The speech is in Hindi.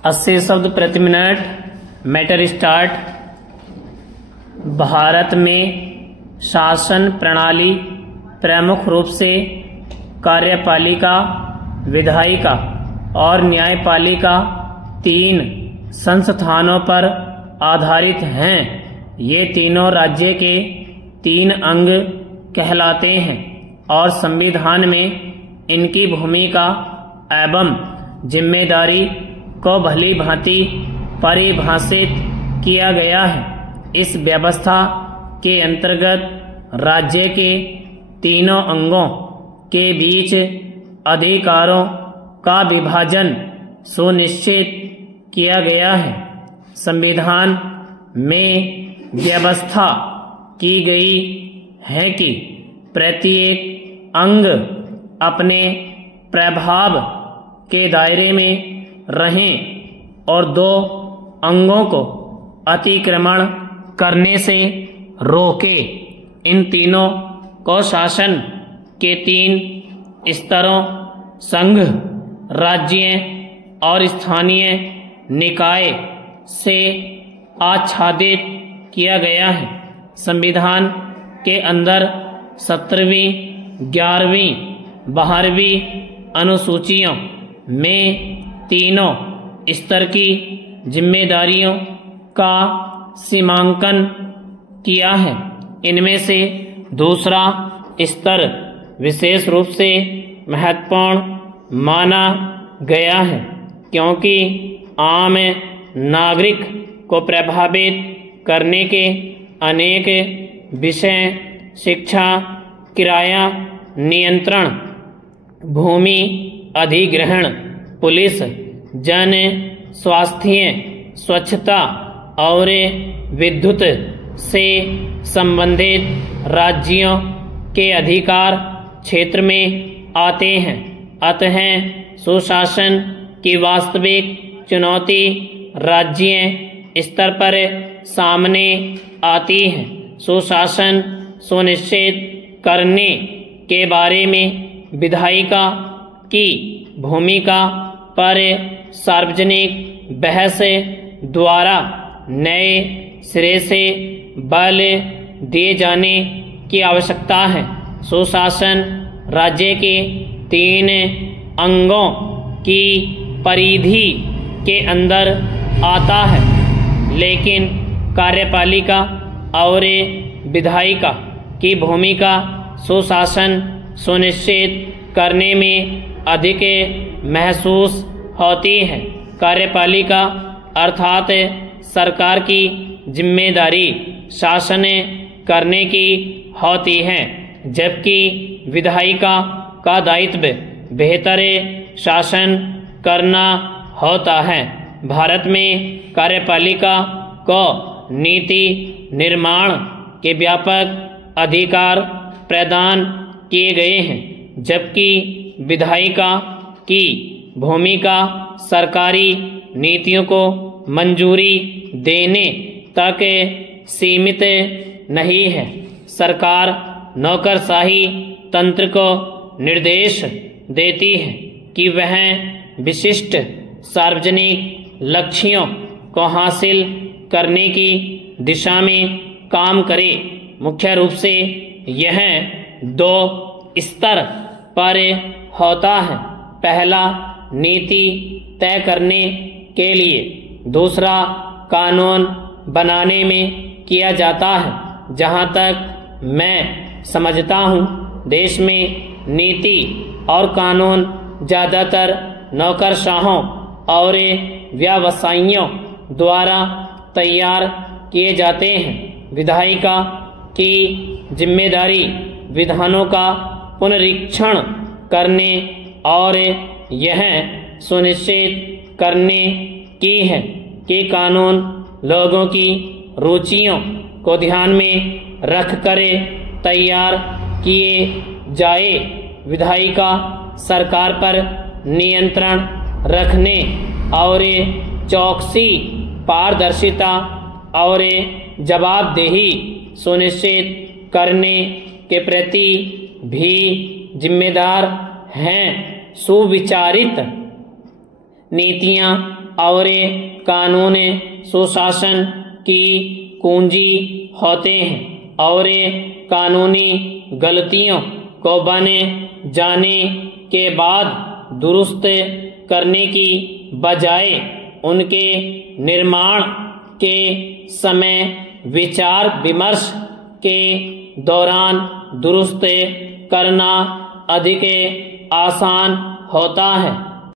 80 शब्द प्रति मिनट। Matter start. भारत में शासन प्रणाली प्रमुख रूप से कार्यपालिका, विधायिका और न्यायपालिका 3 संस्थानों पर आधारित हैं। ये तीनों राज्य के 3 अंग कहलाते हैं और संविधान में इनकी भूमिका एवं जिम्मेदारी को भली भांति परिभाषित किया गया है। इस व्यवस्था के अंतर्गत राज्य के तीनों अंगों के बीच अधिकारों का विभाजन सुनिश्चित किया गया है। संविधान में व्यवस्था की गई है कि प्रत्येक अंग अपने प्रभाव के दायरे में रहें और 2 अंगों को अतिक्रमण करने से रोके। इन तीनों को शासन के 3 स्तरों संघ, राज्य और स्थानीय निकाय से आच्छादित किया गया है। संविधान के अंदर 17वीं, 11वीं, 12वीं अनुसूचियों में तीनों स्तर की जिम्मेदारियों का सीमांकन किया है। इनमें से दूसरा स्तर विशेष रूप से महत्वपूर्ण माना गया है क्योंकि आम नागरिक को प्रभावित करने के अनेक विषय शिक्षा, किराया नियंत्रण, भूमि अधिग्रहण, पुलिस, जन स्वास्थ्य, स्वच्छता और विद्युत से संबंधित राज्यों के अधिकार क्षेत्र में आते हैं। अतः सुशासन की वास्तविक चुनौती राज्य स्तर पर सामने आती है। सुशासन सुनिश्चित करने के बारे में विधायिका की भूमिका पर सार्वजनिक बहस द्वारा नए सिरे से बल दिए जाने की आवश्यकता है। सुशासन राज्य के 3 अंगों की परिधि के अंदर आता है, लेकिन कार्यपालिका और विधायिका की भूमिका सुशासन सुनिश्चित करने में अधिक महसूस होती है। कार्यपालिका अर्थात सरकार की जिम्मेदारी शासन करने की होती है, जबकि विधायिका का दायित्व बेहतर शासन करना होता है। भारत में कार्यपालिका को नीति निर्माण के व्यापक अधिकार प्रदान किए गए हैं, जबकि विधायिका की भूमिका सरकारी नीतियों को मंजूरी देने तक सीमित नहीं है। सरकार नौकरशाही तंत्र को निर्देश देती है कि वह विशिष्ट सार्वजनिक लक्ष्यों को हासिल करने की दिशा में काम करे। मुख्य रूप से यह 2 स्तर पर होता है। पहला नीति तय करने के लिए, दूसरा कानून बनाने में किया जाता है। जहां तक मैं समझता हूं, देश में नीति और कानून ज्यादातर नौकरशाहों और व्यवसायियों द्वारा तैयार किए जाते हैं। विधायिका की जिम्मेदारी विधानों का पुनरीक्षण करने और यह सुनिश्चित करने की है कि कानून लोगों की रुचियों को ध्यान में रखकर तैयार किए जाए। विधायिका सरकार पर नियंत्रण रखने और चौकसी, पारदर्शिता और जवाबदेही सुनिश्चित करने के प्रति भी जिम्मेदार हैं। सुविचारित नीतियां और कानून सुशासन की कुंजी होते हैं और कानूनी गलतियों को बने जाने के बाद दुरुस्त करने की बजाय उनके निर्माण के समय विचार विमर्श के दौरान दुरुस्त करना अधिक आसान होता है।